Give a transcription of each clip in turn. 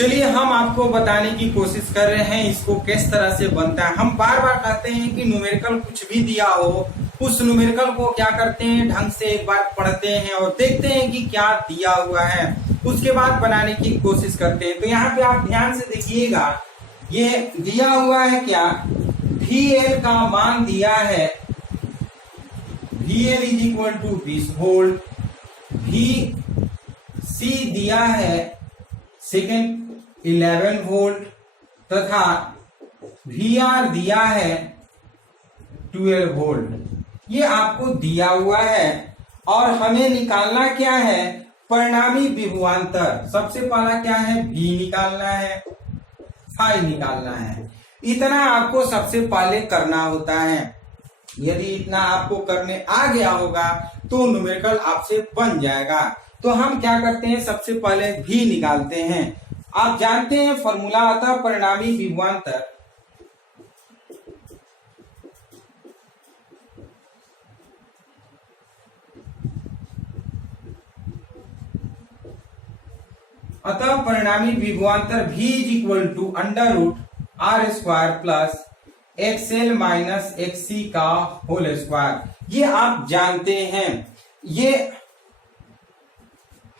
चलिए हम आपको बताने की कोशिश कर रहे हैं इसको किस तरह से बनता है। हम बार बार कहते हैं कि न्यूमेरिकल कुछ भी दिया हो, उस न्यूमेरिकल को क्या करते हैं, ढंग से एक बार पढ़ते हैं और देखते हैं कि क्या दिया हुआ है, उसके बाद बनाने की कोशिश करते हैं। तो यहाँ पे आप ध्यान से देखिएगा, ये दिया हुआ है क्या, VL का मान दिया है, VL is equal to 20 volt, VC दिया है सेकेंड 11 वोल्ट तथा VR दिया है 12 वोल्ट। ये आपको दिया हुआ है और हमें निकालना क्या है, परिणामी विभवांतर। सबसे पहला क्या है, V निकालना है, फाई निकालना है। इतना आपको सबसे पहले करना होता है। यदि इतना आपको करने आ गया होगा तो न्यूमेरिकल आपसे बन जाएगा। तो हम क्या करते हैं, सबसे पहले V निकालते हैं। आप जानते हैं फॉर्मूला आता है परिणामी विभवांतर, अतः परिणामी विभवांतर V is equal to √R² plus XL minus XC का होल स्क्वायर। ये आप जानते हैं। ये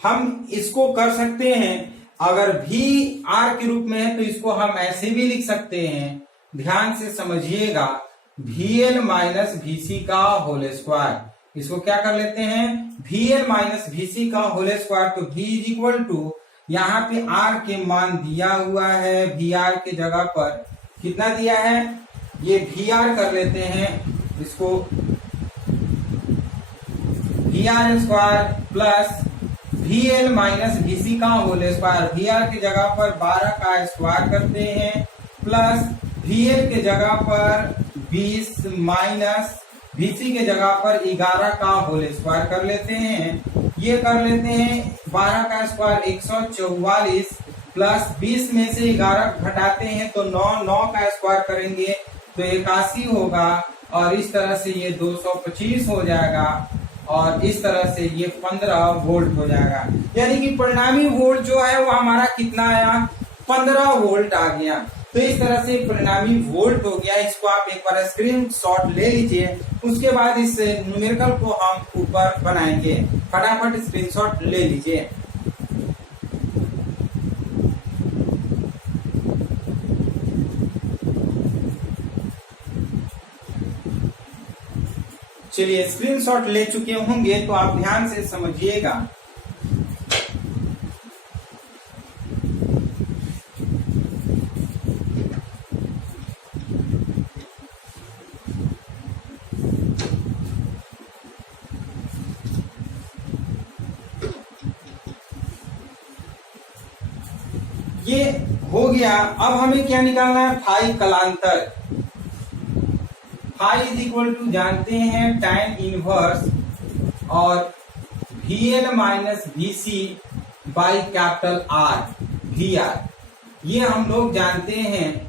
हम इसको कर सकते हैं, अगर V R के रूप में है तो इसको हम ऐसे भी लिख सकते हैं। ध्यान से समझिएगा, VL माइनस VC का होल स्क्वायर। इसको क्या कर लेते हैं, VL माइनस VC का होल स्क्वायर। तो V इज इक्वल टू, यहाँ पे R के मान दिया हुआ है, VR के जगह पर कितना दिया है, ये VR कर लेते हैं, इसको VR square plus VL minus VC का होल स्क्वायर। VR की जगह पर 12 का स्क्वायर करते हैं प्लस VL के जगह पर 20 माइनस VC के जगह पर 11 का होल स्क्वायर कर लेते हैं। ये कर लेते हैं 12 का स्क्वायर 144 प्लस 20 में से 11 घटाते हैं तो 9 का स्क्वायर करेंगे तो 81 होगा और इस तरह से ये 225 हो जाएगा और इस तरह से ये 15 वोल्ट हो जाएगा। यानी कि परिणामी वोल्ट जो है वो हमारा कितना आया, 15 वोल्ट आ गया। तो इस तरह से परिणामी वोल्ट हो गया। इसको आप एक बार स्क्रीनशॉट ले लीजिए, उसके बाद इस न्यूमेरिकल को हम ऊपर बनाएंगे। फटाफट स्क्रीनशॉट ले लीजिए। चलिए स्क्रीनशॉट ले चुके होंगे तो आप ध्यान से समझिएगा। ये हो गया। अब हमें क्या निकालना है, फाई कलांतर। फाई इज इक्वल टू जानते हैं tan इनवर्स और VL minus VC by capital R VR। ये हम लोग जानते हैं।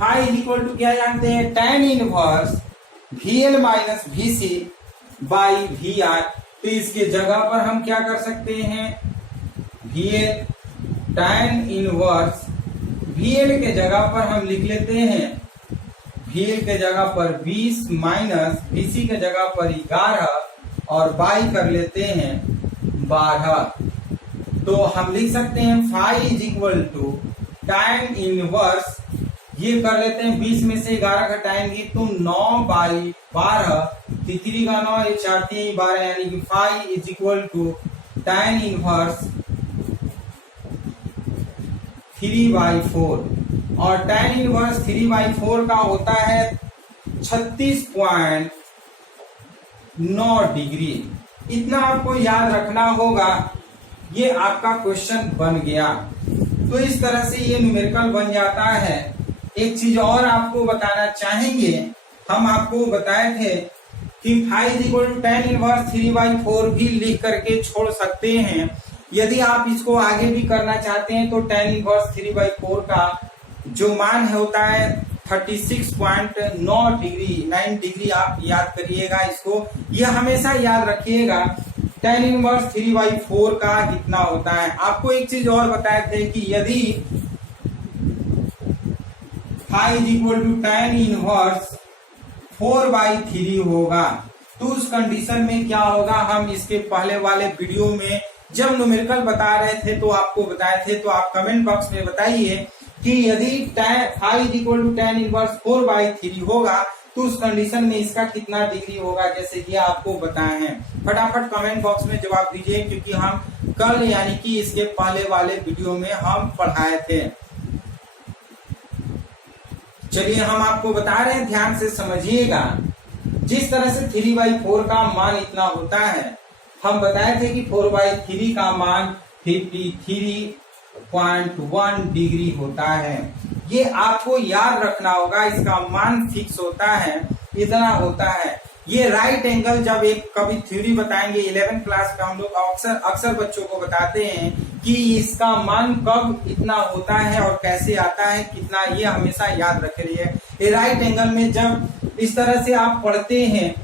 फाई इज इक्वल टू क्या जानते हैं, tan inverse VL minus VC by VR। तो इसके जगह पर हम क्या कर सकते हैं, VL tan इनवर्स VL के जगह पर हम लिख लेते हैं, VL के जगह पर 20 माइनस VC के जगह पर 11 और बाई कर लेते हैं 12। तो हम लिख सकते हैं phi is equal to tan inverse, ये कर लेते हैं 20 में से 11 घटाएंगे तो 9/12, तितरी का 9, ये 4 3 12, यानी कि phi is equal to tan inverse 3/4 और tan इनवर्स 3/4 का होता है 36.9 डिग्री। इतना आपको याद रखना होगा। ये आपका क्वेश्चन बन गया। तो इस तरह से ये न्यूमेरिकल बन जाता है। एक चीज और आपको बताना चाहेंगे, हम आपको बताए थे कि phi is equal to tan inverse 3/4 भी लिख करके छोड़ सकते हैं। यदि आप इसको आगे भी करना चाहते हैं तो tan इनवर्स 3/4 का जो मान होता है 36.9 डिग्री 9 डिग्री। आप याद करिएगा इसको, यह हमेशा याद रखिएगा tan इनवर्स 3/4 का कितना होता है। आपको एक चीज और बताए थे कि यदि phi is equal to tan inverse 4/3 होगा तो उस कंडीशन में क्या होगा, हम इसके पहले वाले वीडियो में जब न्यूमेरिकल बता रहे थे तो आपको बताए थे, तो आप कमेंट बॉक्स में बताइए कि यदि phi is equal to tan inverse 4/3 होगा तो उस कंडीशन में इसका कितना डिग्री होगा, जैसे कि आपको बताए हैं। फटाफट कमेंट बॉक्स में जवाब दीजिए, क्योंकि हम कल यानी कि इसके पहले वाले वीडियो में हम पढ़ाए थे। चलिए हम आपको बता रहे हैं, ध्यान से समझिएगा। जिस तरह से 3/4 का मान इतना होता है, हम बताए थे कि 4/3 का मान 53.1 डिग्री होता है। ये आपको याद रखना होगा, इसका मान फिक्स होता है, इतना होता है। ये राइट एंगल जब एक कभी थ्योरी बताएंगे 11th क्लास में, हम लोग अक्सर बच्चों को बताते हैं कि इसका मान कब इतना होता है और कैसे आता है कितना, ये हमेशा याद रखिए। ये राइट एंगल में जब इस तरह से आप पढ़ते हैं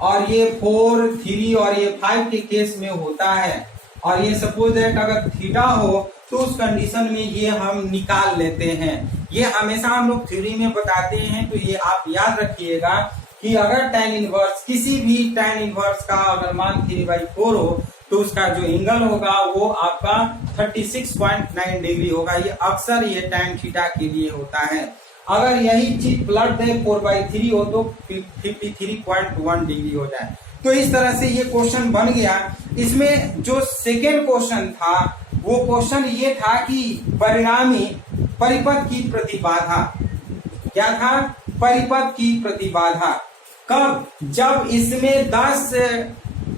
और ये 4, 3 और ये 5 के केस में होता है, और ये सपोज दैट अगर थीटा हो तो उस कंडीशन में ये हम निकाल लेते हैं। ये हमेशा हम लोग थ्योरी में बताते हैं, तो ये आप याद रखिएगा कि अगर tan इनवर्स किसी भी tan इनवर्स का अगर मान 3/4 हो तो उसका जो एंगल होगा वो आपका 36.9 डिग्री होगा। ये अक्सर ये tan थीटा के लिए होता है। अगर यही चीज पलट दे 4/3 हो तो 53.1 डिग्री हो जाए। तो इस तरह से ये क्वेश्चन बन गया। इसमें जो सेकेंड क्वेश्चन था वो क्वेश्चन ये था कि परिणामी परिपथ की प्रतिबाधा क्या था, परिपथ की प्रतिबाधा कब, जब इसमें 10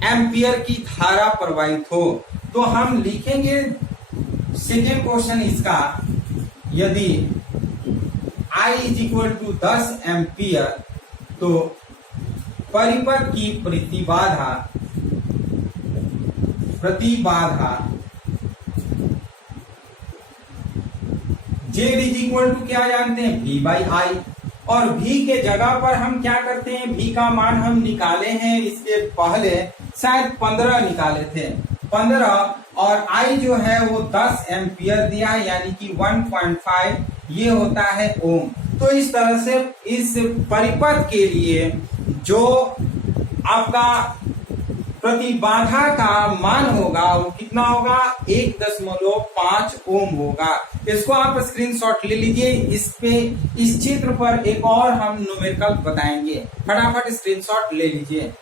एम्पियर की धारा प्रवाहित हो। तो हम लिखेंगे सेकेंड क्वेश्चन इसका, यदि I is equal to 10 ampere तो परिपथ की प्रतिबाधा Z इज इक्वल टू क्या जानते हैं, V/I। और V के जगह पर हम क्या करते हैं, V का मान हम निकाले हैं, इसके पहले शायद 15 निकाले थे, 15, और I जो है वो 10 एम्पियर दिया, यानी कि 1.5 ये होता है ओम। तो इस तरह से इस परिपथ के लिए जो आपका प्रतिबाधा का मान होगा वो कितना होगा, 1.5 ओम होगा। इसको आप स्क्रीनशॉट ले लीजिए। इस चित्र पर एक और हम न्यूमेरिकल बताएंगे, फटाफट स्क्रीनशॉट ले लीजिए।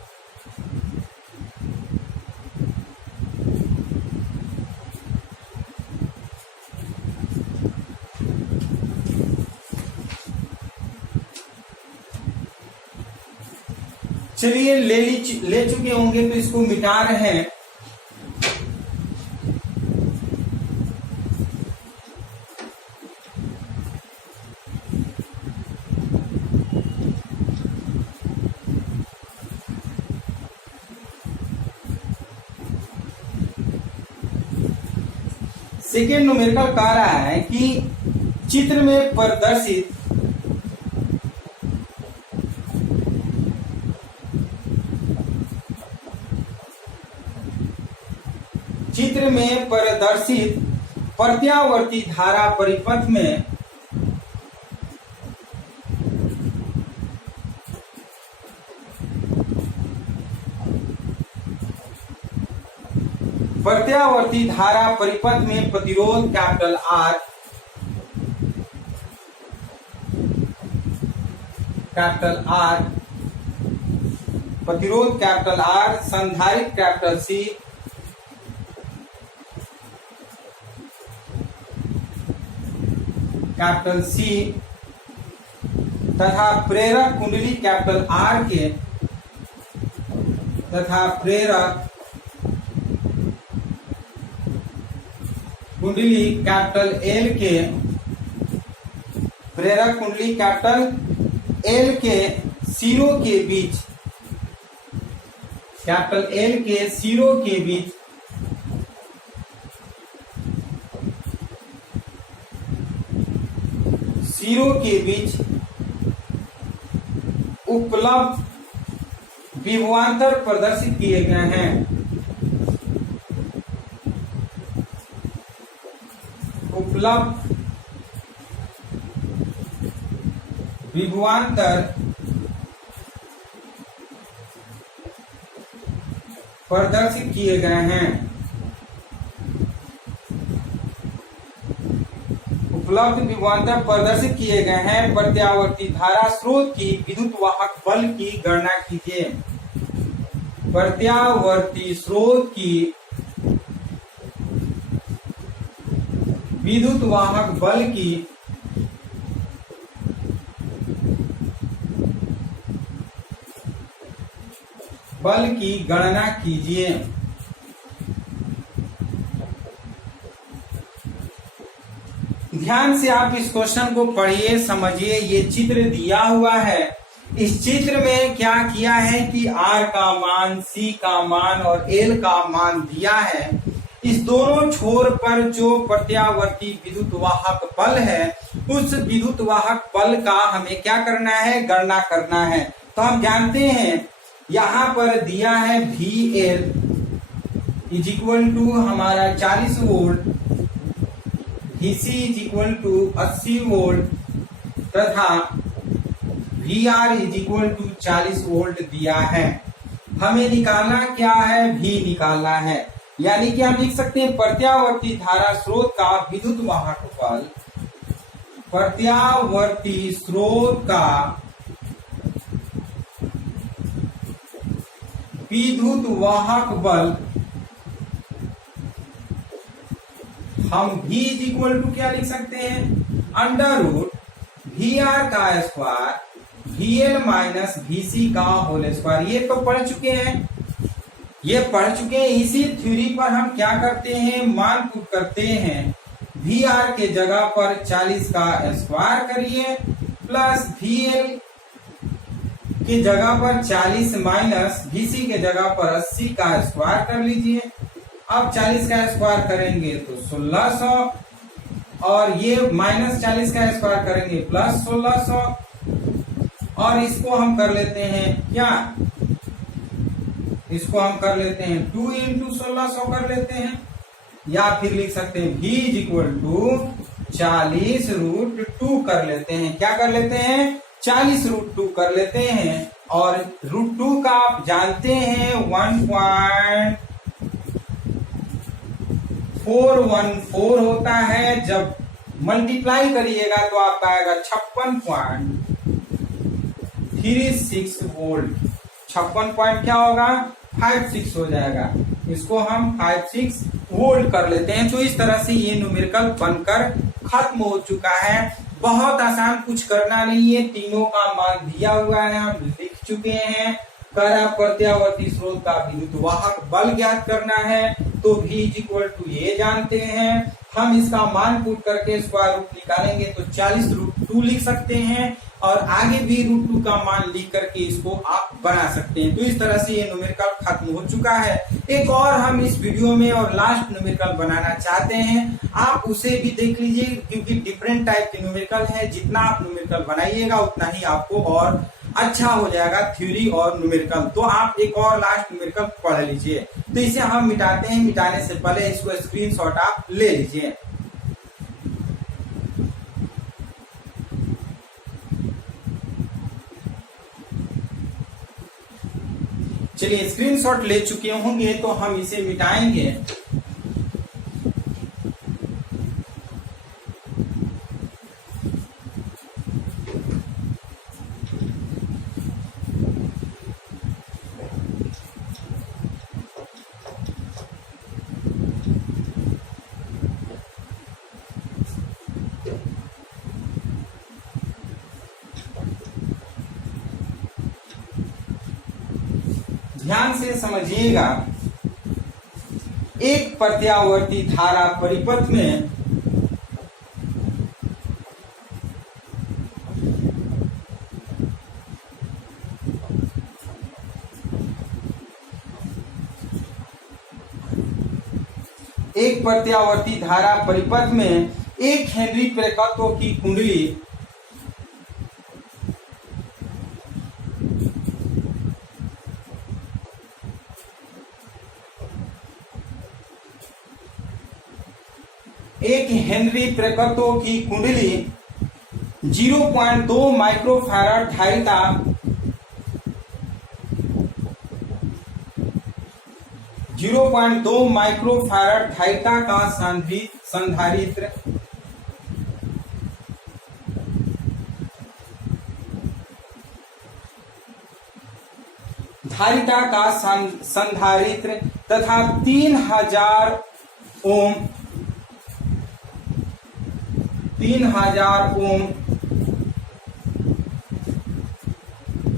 चलिए ले चुके होंगे तो इसको मिटा रहे हैं। सेकेंड न्यूमेरिकल कह रहा है कि चित्र में प्रदर्शित प्रत्यावर्ती धारा परिपथ में प्रतिरोध कैपिटल R, संधारित्र कैपिटल C, कैपिटल C तथा प्रेरक कुंडली कैपिटल R के तथा प्रेरक कुंडली कैपिटल L के, प्रेरक कुंडली कैपिटल L के सिरों के बीच, कैपिटल L के सिरों के बीच उपलब्ध विभवांतर प्रदर्शित किए गए हैं। उपलब्ध विभवांतर प्रदर्शित किए गए हैं। उपलब्ध विभवांतर प्रदर्शित किए गए हैं। प्रत्यावर्ती धारा स्रोत की विद्युत वाहक बल की गणना कीजिए। प्रत्यावर्ती स्रोत की विद्युत वाहक बल की गणना कीजिए। ध्यान से आप इस क्वेश्चन को पढ़िए, समझिए। ये चित्र दिया हुआ है। इस चित्र में क्या किया है कि R का मान, C का मान और L का मान दिया है। इस दोनों छोर पर जो प्रत्यावर्ती विद्युत वाहक बल है, उस विद्युत वाहक बल का हमें क्या करना है, गणना करना है। तो हम जानते हैं यहां पर दिया है VL इज इक्वल टू हमारा 40 volt, VC is equal to 80 volt तथा VR is equal to 40 volt दिया है। हमें निकालना क्या है, V निकालना है। यानी कि हम लिख सकते हैं प्रत्यावर्ती धारा स्रोत का विद्युत वाहक बल, प्रत्यावर्ती स्रोत का विद्युत वाहक बल हम V इज इक्वल टू क्या लिख सकते हैं, अंडर रूट VR का स्क्वायर VL माइनस VC का होल स्क्वायर। ये तो पढ़ चुके हैं, इसी थ्योरी पर हम क्या करते हैं, मान पुट करते हैं। VR के जगह पर 40 का स्क्वायर करिए प्लस VL की जगह पर 40 माइनस VC के जगह पर 80 का स्क्वायर कर लीजिए। अब 40 का स्क्वायर करेंगे तो 1600 और ये माइनस 40 का स्क्वायर करेंगे प्लस 1600 और इसको हम कर लेते हैं क्या, इसको हम कर लेते हैं 2 इंटू 1600 कर लेते हैं, या फिर लिख सकते हैं V is equal to 40 root 2 कर लेते हैं। क्या कर लेते हैं, 40 रूट 2 कर लेते हैं। और रूट 2 का आप जानते हैं 1.414 होता है। जब मल्टीप्लाई करिएगा तो आपका आएगा 56.36 वोल्ट। 56 पॉइंट क्या होगा, 56 हो जाएगा। इसको हम 56 वोल्ट कर लेते हैं। तो इस तरह से ये न्यूमेरिकल बनकर खत्म हो चुका है। बहुत आसान, कुछ करना नहीं है, तीनों का मान दिया हुआ है, हम लिख चुके हैं। करा प्रत्यावर्ती स्रोत का विद्युत वाहक बल ज्ञात करना है, तो V इज इक्वल टू ये जानते हैं। हम इसका मान पुट करके स्क्वायर रूट निकालेंगे तो 40 रूट 2 लिख सकते हैं और आगे भी रूट 2 का मान लिख करके इसको आप बना सकते हैं। तो इस तरह से ये न्यूमेरिकल खत्म हो चुका है। एक और हम इस वीडियो में और लास्ट न्यूमेरिकल बनाना चाहते हैं, आप उसे भी देख लीजिए, क्योंकि डिफरेंट टाइप के न्यूमेरिकल है। जितना आप न्यूमेरिकल बनाइएगा उतना ही आपको और अच्छा हो जाएगा थ्योरी और न्यूमेरिकल। तो आप एक और लास्ट न्यूमेरिकल पढ़ लीजिए। तो इसे हम मिटाते हैं, मिटाने से पहले इसको स्क्रीनशॉट आप ले लीजिए। चलिए, स्क्रीनशॉट ले चुके होंगे तो हम इसे मिटाएंगे। ध्यान से समझिएगा, एक प्रत्यावर्ती धारा परिपथ में एक हेनरी प्रेरकत्व की कुंडली एक हेनरी प्रेकत्व की कुंडली 0.2 माइक्रोफैराड धारिता 0.2 माइक्रोफैराड धारिता का संधारित्र तथा 3000 ओम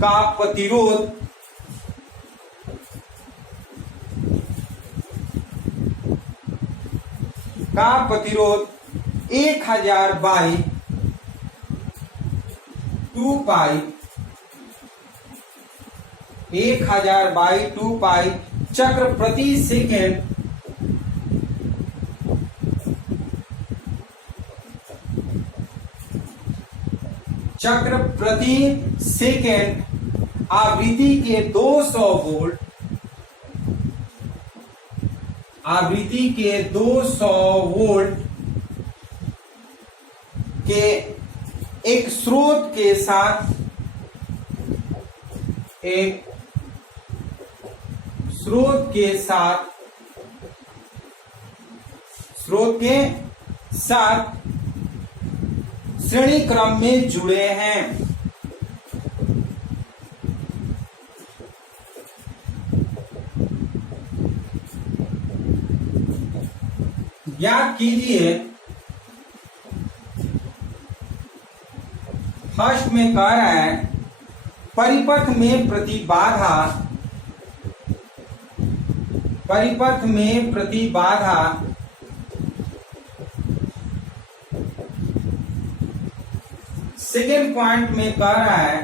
का प्रतिरोध का प्रतिरोध 1000 बाई 2 पाई 1000 बाई 2 पाई चक्र प्रति सेकेंड आवृत्ति के 200 वोल्ट के एक स्रोत के साथ श्रेणी क्रम में जुड़े हैं। याद कीजिए, फर्स्ट में कह रहा है परिपथ में प्रतिबाधा सेकेंड पॉइंट में कह रहा है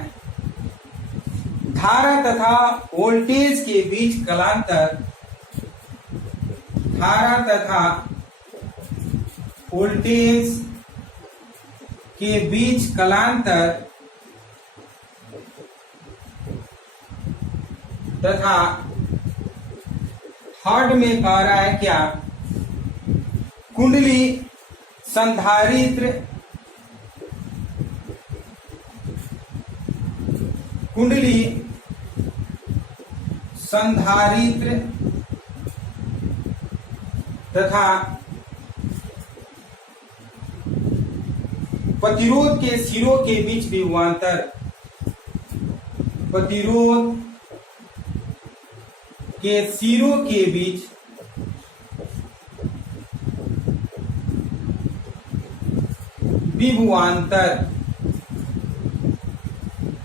धारा तथा वोल्टेज के बीच कलांतर तथा थर्ड में कह रहा है क्या कुंडली संधारित्र तथा प्रतिरोध के सिरों के बीच विभवांतर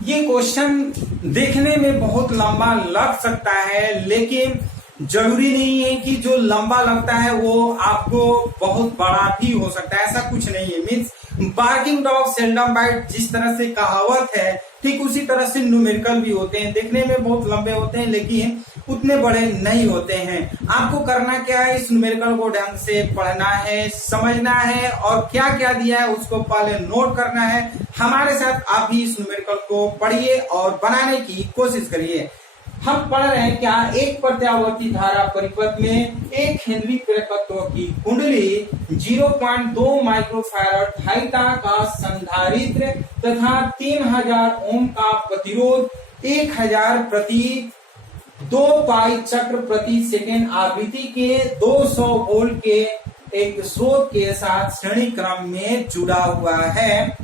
ये क्वेश्चन देखने में बहुत लंबा लग सकता है, लेकिन जरूरी नहीं है कि जो लंबा लगता है वो आपको बहुत बड़ा भी हो सकता है। ऐसा कुछ नहीं है। Means barking dog seldom bite जिस तरह से कहावत है, ठीक उसी तरह से न्यूमेरिकल भी होते हैं। देखने में बहुत लंबे होते हैं लेकिन उतने बड़े नहीं होते हैं। आपको करना क्या है, इस न्यूमेरिकल को ढंग से पढ़ना है, समझना है और क्या क्या दिया है उसको पहले नोट करना है। हमारे साथ आप भी इस न्यूमेरिकल को पढ़िए और बनाने की कोशिश करिए। हम पढ़ रहे हैं क्या, एक प्रत्यावर्ती धारा परिपथ में एक हेनरी प्रेकत्व की कुंडली 0.2 माइक्रोफैराड धारिता का संधारित्र तथा 3000 ओम का प्रतिरोध 1000 प्रति 2 पाई चक्र प्रति सेकेंड आवृत्ति के 200 वोल्ट के एक स्रोत के साथ श्रेणी क्रम में जुड़ा हुआ है।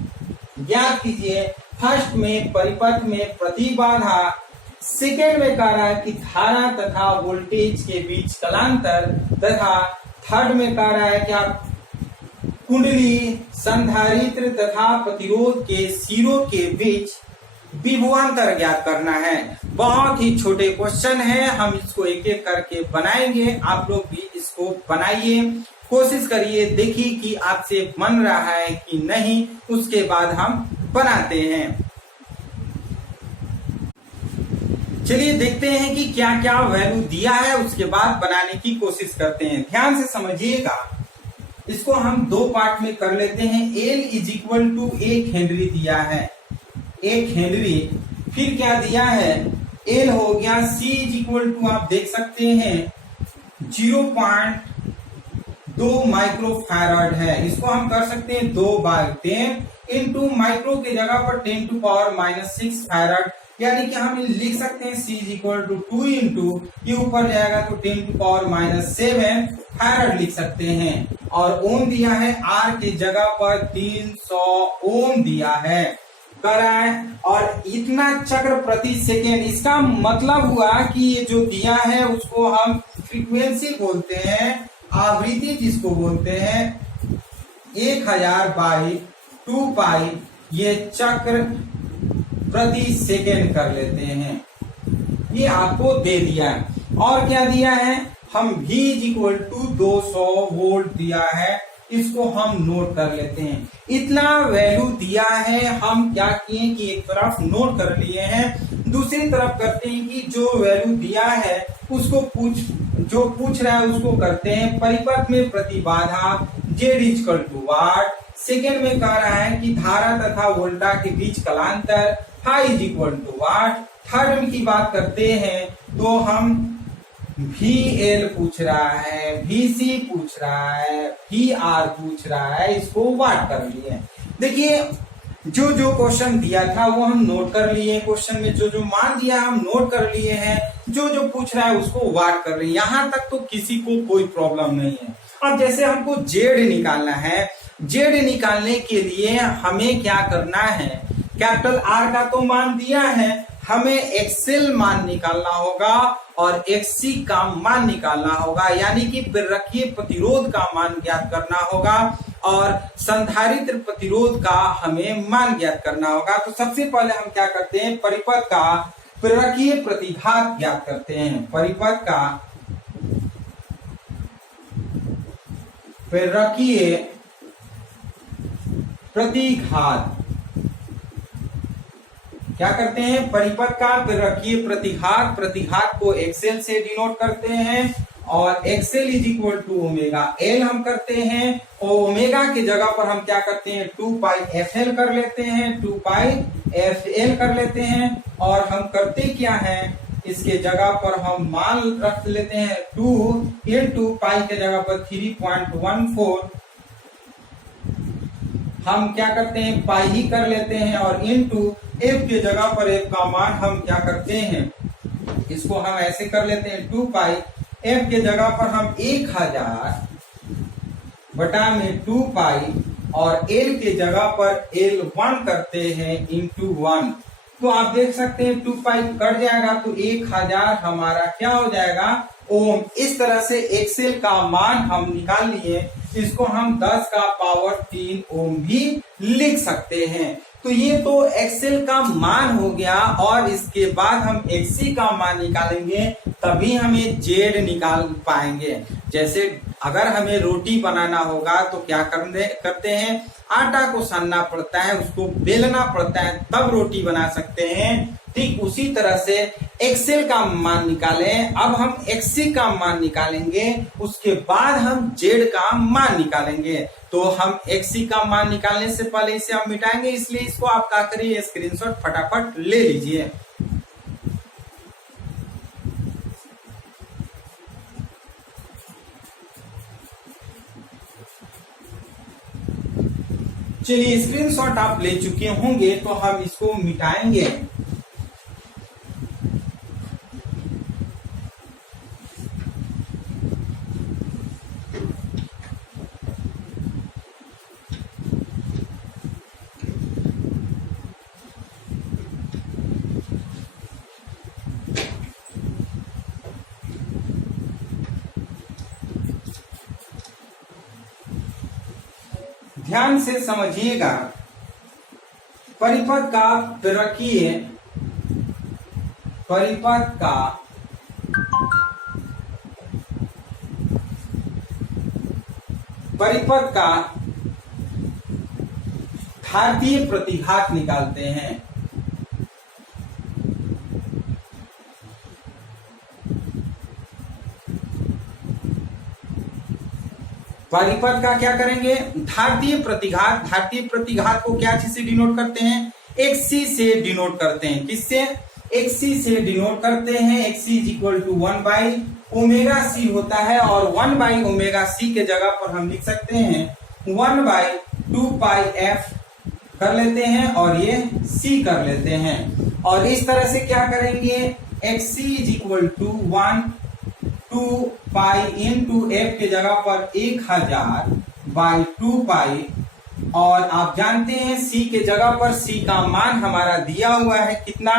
याद कीजिए, फर्स्ट में परिपथ में प्रतिबाधा, सेकेंड में कह रहा है कि धारा तथा वोल्टेज के बीच कलांतर तथा थर्ड में कह रहा है क्या कुंडली संधारित्र तथा प्रतिरोध के सिरों के बीच विभवांतर ज्ञात करना है। बहुत ही छोटे क्वेश्चन है, हम इसको एक एक करके बनाएंगे। आप लोग भी इसको बनाइए, कोशिश करिए, देखिए कि आपसे बन रहा है कि नहीं, उसके बाद हम बनाते हैं। चलिए देखते हैं कि क्या क्या वैल्यू दिया है, उसके बाद बनाने की कोशिश करते हैं। ध्यान से समझिएगा, इसको हम दो पार्ट में कर लेते हैं। L is equal to 1 henry दिया है, 1 हेनरी। फिर क्या दिया है, L हो गया, C इज इक्वल टू आप देख सकते हैं 2 माइक्रोफैराड है, इसको हम कर सकते हैं 2/10 इंटू माइक्रो के जगह पर 10⁻⁻6 फैराड, यानी कि हम लिख सकते हैं C = 2 इंटू ये ऊपर जाएगा तो 10⁻⁷ फैराड लिख सकते हैं। और ओम दिया है R की जगह पर 300 ओम दिया है, करा है। और इतना चक्र प्रति सेकेंड, इसका मतलब हुआ कि ये जो दिया है उसको हम फ्रीक्वेंसी बोलते हैं, आवृत्ति जिसको बोलते हैं 1000/2π ये चक्र प्रति सेकेंड कर लेते हैं। ये आपको दे दिया है। और क्या दिया है, हम V = 200 वोल्ट दिया है, इसको हम नोट कर लेते हैं। इतना वैल्यू दिया है, हम क्या किए कि एक तरफ नोट कर लिए हैं, दूसरी तरफ करते हैं कि जो वैल्यू दिया है उसको जो पूछ रहा है उसको करते हैं परिपथ में प्रतिबाधा Z = वाट, सेकेंड में कह रहा है कि धारा तथा वोल्टा के बीच कालांतर ∅ = वाट। थर्ड की बात करते हैं तो हम VL पूछ रहा है, VC पूछ रहा है, VR पूछ रहा है, इसको वाट कर लिए। देखिए जो जो क्वेश्चन दिया था वो हम नोट कर लिए, क्वेश्चन में जो जो मान दिया हम नोट कर लिए हैं, जो जो पूछ रहा है उसको वाट कर लिए। यहां तक तो किसी को कोई प्रॉब्लम नहीं है। अब जैसे हमको Z निकालना है, Z निकालने के लिए हमें क्या करना है, कैपिटल R का तो मान दिया है, हमें XL मान निकालना होगा और XC का मान निकालना होगा, यानी कि प्रेरकीय प्रतिरोध का मान ज्ञात करना होगा और संधारित्र प्रतिरोध का हमें मान ज्ञात करना होगा। तो सबसे पहले हम क्या करते हैं, परिपथ का प्रेरकीय प्रतिघात ज्ञात करते हैं। परिपथ का प्रेरकीय प्रतिघात क्या करते हैं, परिपथ का प्रेरकीय प्रतिघात, प्रतिघात को XL से डिनोट करते हैं और XL = ओमेगा L हम करते हैं और ओमेगा की जगह पर हम क्या करते हैं 2πfL कर लेते हैं, 2πfL कर लेते हैं। और हम करते क्या है, इसके जगह पर हम मान रख लेते हैं 2 × पाई के जगह पर 3.14, हम क्या करते हैं पाई ही कर लेते हैं और इंटू F के जगह पर F का मान हम क्या करते हैं, इसको हम ऐसे कर लेते हैं 2π, F के जगह पर हम 1000/2π और L के जगह पर L1 करते हैं इंटू 1। तो आप देख सकते हैं 2π कट जाएगा तो 1000 हमारा क्या हो जाएगा ओम। इस तरह से XL का मान हम निकाल लिए, इसको हम 10⁻³ ओम भी लिख सकते हैं। तो ये तो XL का मान हो गया और इसके बाद हम XC का मान निकालेंगे तभी हमें Z निकाल पाएंगे। जैसे अगर हमें रोटी बनाना होगा तो क्या करते हैं, आटा को सानना पड़ता है, उसको बेलना पड़ता है, तब रोटी बना सकते हैं। ठीक उसी तरह से XL का मान निकालें, अब हम XC का मान निकालेंगे, उसके बाद हम Z का मान निकालेंगे। तो हम XC का मान निकालने से पहले इसे हम मिटाएंगे, इसलिए इसको आप क्या करिए स्क्रीनशॉट फटाफट ले लीजिए। चलिए स्क्रीनशॉट आप ले चुके होंगे तो हम इसको मिटाएंगे। ध्यान से समझिएगा, परिपथ का प्रेरकीय परिपथ का घातीय प्रतिघात निकालते हैं। परिपथ का क्या करेंगे, घातीय प्रतिघात। घातीय प्रतिघात को क्या चीज से डिनोट करते हैं, XC से डिनोट करते हैं। किससे, XC से डिनोट करते हैं। XC = 1/, ओमेगा सी होता है और 1/ओमेगा सी के जगह पर हम लिख सकते हैं 1/2πf कर लेते हैं और ये c कर लेते हैं। और इस तरह से क्या करेंगे, xc is equal to 1/2π into f के जगह पर 1000/2π। और आप जानते हैं c के जगह पर c का मान हमारा दिया हुआ है कितना,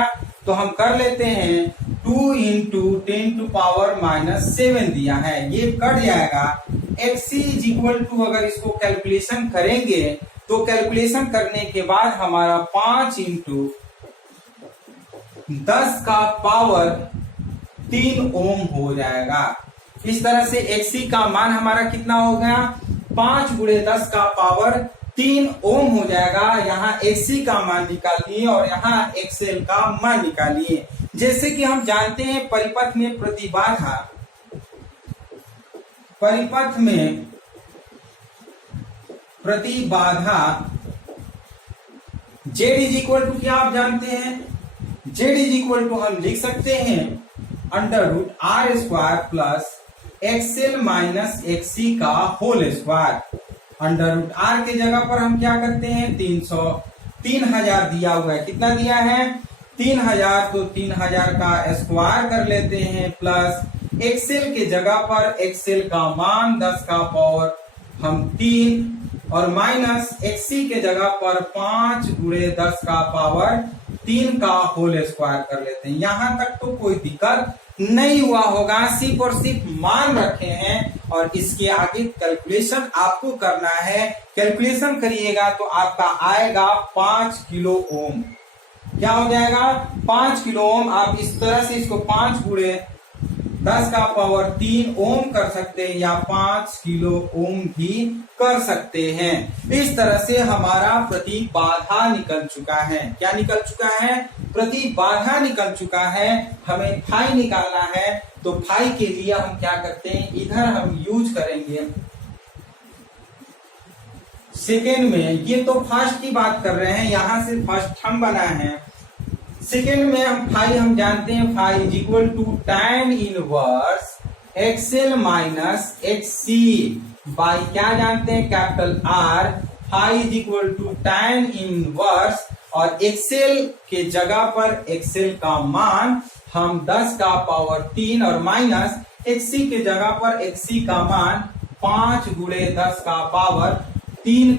तो हम कर लेते हैं 2 इंटू 10⁻⁻7 दिया है, ये कट जाएगा। xc इज इक्वल टू अगर इसको कैलकुलेशन करेंगे तो कैलकुलेशन करने के बाद हमारा 5 इंटू 10⁻³ ओम हो जाएगा। इस तरह से xc का मान हमारा कितना हो गया, 5 × 10⁻³ ओम हो जाएगा। यहाँ xc का मान निकालिए और यहाँ xl का मान निकालिए। जैसे कि हम जानते हैं परिपथ में प्रतिबाधा Z इज इक्वल टू क्या आप जानते हैं, Z इज इक्वल टू हम लिख सकते हैं √r² plus XL minus XC का होल स्क्वायर। √r के जगह पर हम क्या करते हैं 3000 दिया हुआ है, कितना दिया है 3000, तो 3000 का स्क्वायर कर लेते हैं प्लस XL के जगह पर XL का मान 10⁻³ और माइनस XC के जगह पर 5 × 10⁻³ का होल स्क्वायर कर लेते हैं। यहां तक तो कोई दिक्कत नहीं हुआ होगा, सिर्फ और सिर्फ मान रखे हैं और इसके आगे कैलकुलेशन आपको करना है। कैलकुलेशन करिएगा तो आपका आएगा 5 किलो ओम। क्या हो जाएगा 5 किलो ओम। आप इस तरह से इसको 5 × 10⁻³ ओम कर सकते हैं या 5 किलो ओम भी कर सकते हैं। इस तरह से हमारा प्रतिबाधा निकल चुका है। क्या निकल चुका है, प्रतिबाधा निकल चुका है। हमें फाई निकालना है, तो फाई के लिए हम क्या करते हैं, इधर हम यूज करेंगे सेकेंड में। ये तो फर्स्ट की बात कर रहे हैं, यहां से फर्स्ट हम बना है। सेकेंड में हम फाई हम जानते हैं, phi is equal to tan inverse XL minus XC by क्या जानते हैं capital R। Phi is equal to tan inverse और XL के जगह पर XL का मान हम 10⁻³ और माइनस XC के जगह पर XC का मान 5 × 10⁻³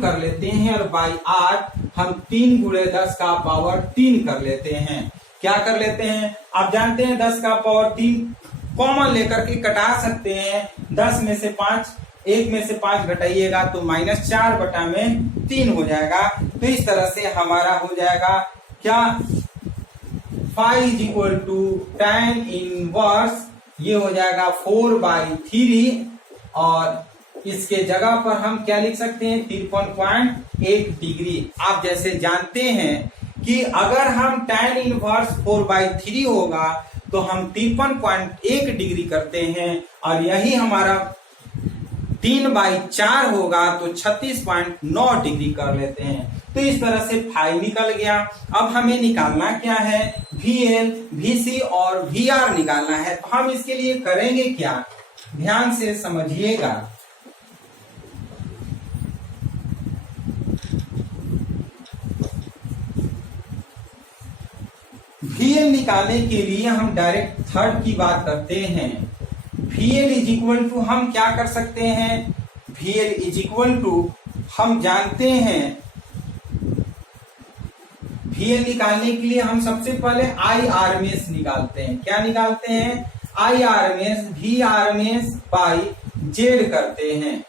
कर लेते हैं और बाई R हम 3 × 10⁻³ कर लेते हैं। क्या कर लेते हैं, आप जानते हैं 10⁻³ कॉमन लेकर के कटा सकते हैं। 10 में से 5, 1 में से 5 घटाइएगा तो -4/3 हो जाएगा। तो इस तरह से हमारा हो जाएगा क्या, phi is equal to tan inverse, ये हो जाएगा 4/3 और इसके जगह पर हम क्या लिख सकते हैं 53.1 डिग्री। आप जैसे जानते हैं कि अगर हम tan इनवर्स 4/3 होगा तो हम 53.1 डिग्री करते हैं और यही हमारा 3/4 होगा तो 36.9 डिग्री कर लेते हैं। तो इस तरह से फाई निकल गया। अब हमें निकालना क्या है, VL, VC और VR निकालना है। तो हम इसके लिए करेंगे क्या, ध्यान से समझिएगा। VL निकालने के लिए हम डायरेक्ट थर्ड की बात करते हैं। VL इज इक्वल टू हम क्या कर सकते हैं, VL इज इक्वल टू हम जानते हैं, VL निकालने के लिए हम सबसे पहले IRMS निकालते हैं। क्या निकालते हैं, IRMS VRMS बाई Z करते हैं।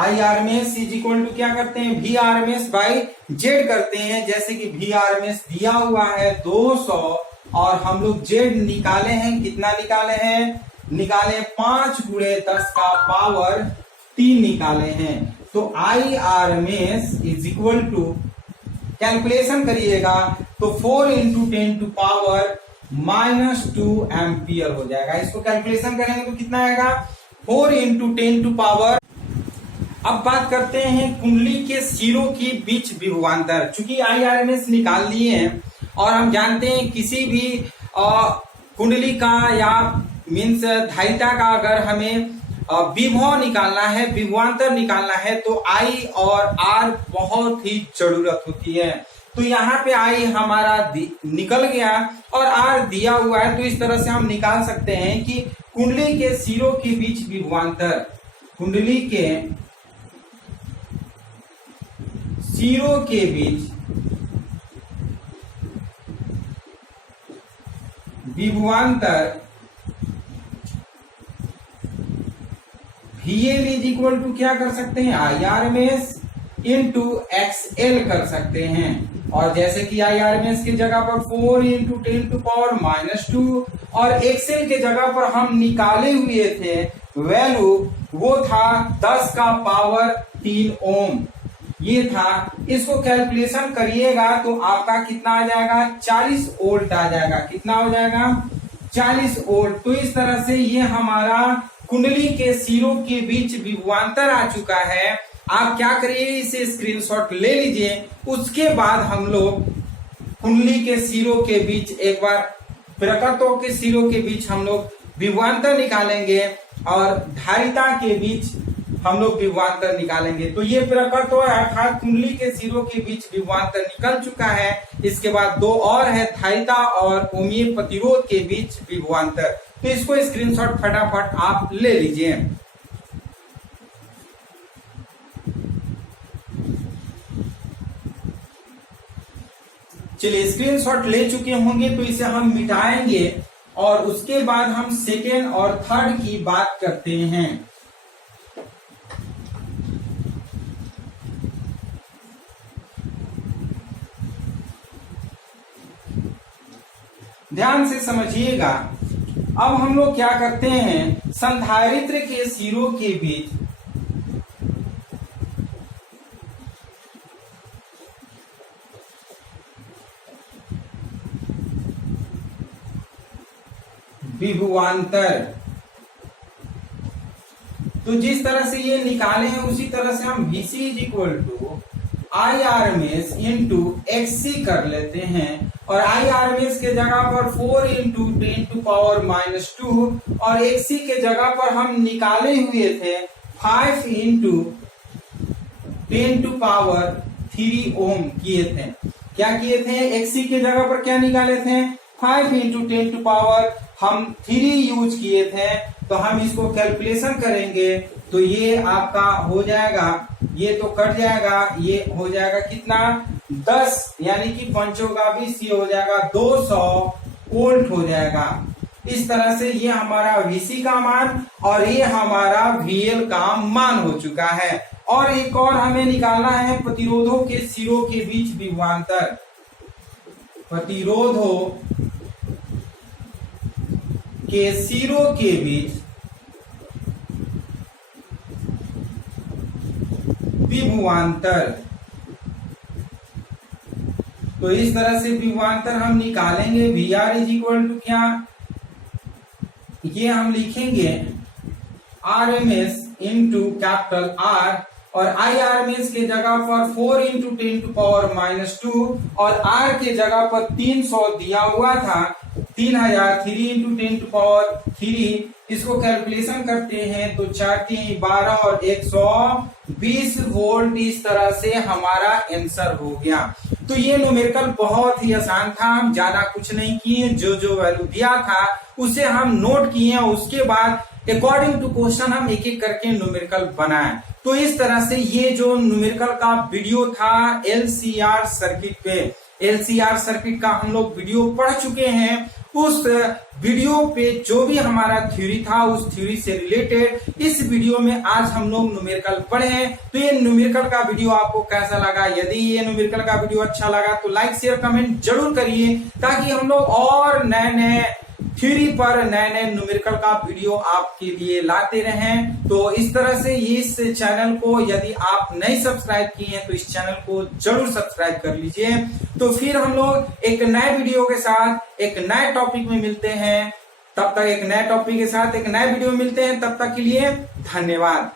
IRMS इज इक्वल टू क्या करते हैं, VRMS बाई Z करते हैं। जैसे कि VRMS दिया हुआ है 200 और हम लोग Z निकाले हैं, कितना निकाले हैं, निकाले 5 × 10⁻³ निकाले हैं। तो IRMS is equal to calculation करिएगा तो 4 × 10⁻⁻2 एम्पियर हो जाएगा। इसको कैलकुलेशन करेंगे तो कितना आएगा 4 × 10⁻। अब बात करते हैं कुंडली के सिरों की बीच विभवांतर। चूंकि IRMS निकाल लिए हैं और हम जानते हैं किसी भी कुंडली का या मीन्स धारिता का अगर हमें विभव निकालना है, विभवांतर निकालना है, तो I और R बहुत ही जरूरत होती है। तो यहाँ पे I हमारा निकल गया और R दिया हुआ है, तो इस तरह से हम निकाल सकते हैं कि कुंडली के सिरों के बीच विभवांतर, कुंडली के सिरों के बीच विभवांतर VL इज इक्वल टू क्या कर सकते हैं, IRMS इंटू XL कर सकते हैं। और जैसे कि IRMS की जगह पर 4 इंटू 10⁻⁻2 और XL के जगह पर हम निकाले हुए थे वैल्यू, वो था 10 का पावर 3 ओम, ये था। इसको कैलकुलेशन करिएगा तो आपका कितना आ जाएगा, 40 वोल्ट आ जाएगा। कितना हो जाएगा, 40 वोल्ट। तो इस तरह से ये हमारा कुंडली के सिरों के बीच विभवांतर आ चुका है। आप क्या करिए, इसे स्क्रीनशॉट ले लीजिए। उसके बाद हम लोग कुंडली के सिरों के बीच, एक बार प्रकृतों के सिरों के बीच हम लोग विभवांतर निकालेंगे और धारिता के बीच हम लोग विभवांतर निकालेंगे। तो ये प्रकृत अर्थात कुंडली के सिरों के बीच विभवांतर निकल चुका है। इसके बाद दो और है, धारिता और ओमीय प्रतिरोध के बीच विभवांतर। तो इसको स्क्रीनशॉट फटाफट आप ले लीजिए। चलिए, स्क्रीनशॉट ले चुके होंगे तो इसे हम मिटाएंगे और उसके बाद हम सेकेंड और थर्ड की बात करते हैं। ध्यान से समझिएगा। अब हम लोग क्या करते हैं, संधारित्र के सिरों के बीच विभवांतर, तो जिस तरह से ये निकाले हैं उसी तरह से हम VC is equal to IRMS into XC कर लेते हैं। और IRMS के जगह पर 4 इंटू 10⁻⁻2 और XC के जगह पर हम निकाले हुए थे 5 इंटू 10⁻3 ओम किए थे। क्या किए थे, XC के जगह पर क्या निकाले थे, 5 इंटू 10⁻3 यूज किए थे। तो हम इसको कैलकुलेशन करेंगे तो ये आपका हो जाएगा, ये तो कट जाएगा, ये हो जाएगा कितना, 10 यानी कि 5 का 20, ये हो जाएगा 200 वोल्ट हो जाएगा। इस तरह से ये हमारा VC का मान और ये हमारा VL का मान हो चुका है। और एक और हमें निकालना है प्रतिरोधों के सिरों के बीच विभवांतर, प्रतिरोधों के सिरों के बीच विभवांतर। तो इस तरह से विभवांतर हम निकालेंगे। VR इज इक्वल टू क्या, ये हम लिखेंगे RMS इंटू कैपिटल R और IRMS के जगह पर 4 इंटू 10⁻⁻2 और R के जगह पर 300 दिया हुआ था, 3000, 3 इंटू 10⁻3। इसको कैलकुलेशन करते हैं तो 4 3 12 और 120 वोल्ट। इस तरह से हमारा आंसर हो गया। तो ये न्यूमेरिकल बहुत ही आसान था, हम ज्यादा कुछ नहीं किए, जो जो वैल्यू दिया था उसे हम नोट किए। उसके बाद अकॉर्डिंग टू क्वेश्चन हम एक एक करके न्यूमेरिकल बनाए। तो इस तरह से ये जो न्यूमेरिकल का वीडियो था LCR सर्किट पे, LCR सर्किट का हम लोग वीडियो पढ़ चुके हैं। उस वीडियो पे जो भी हमारा थ्योरी था उस थ्योरी से रिलेटेड इस वीडियो में आज हम लोग न्यूमेरिकल पढ़े हैं। तो ये न्यूमेरिकल का वीडियो आपको कैसा लगा, यदि ये न्यूमेरिकल का वीडियो अच्छा लगा तो लाइक शेयर कमेंट जरूर करिए, ताकि हम लोग और नए नए थ्योरी पर नए नए न्यूमेरिकल का वीडियो आपके लिए लाते रहें। तो इस तरह से इस चैनल को यदि आप नहीं सब्सक्राइब किए हैं तो इस चैनल को जरूर सब्सक्राइब कर लीजिए। तो फिर हम लोग एक नए वीडियो के साथ एक नए टॉपिक में मिलते हैं। तब तक एक नए टॉपिक के साथ एक नए वीडियो में मिलते हैं। तब तक के लिए धन्यवाद।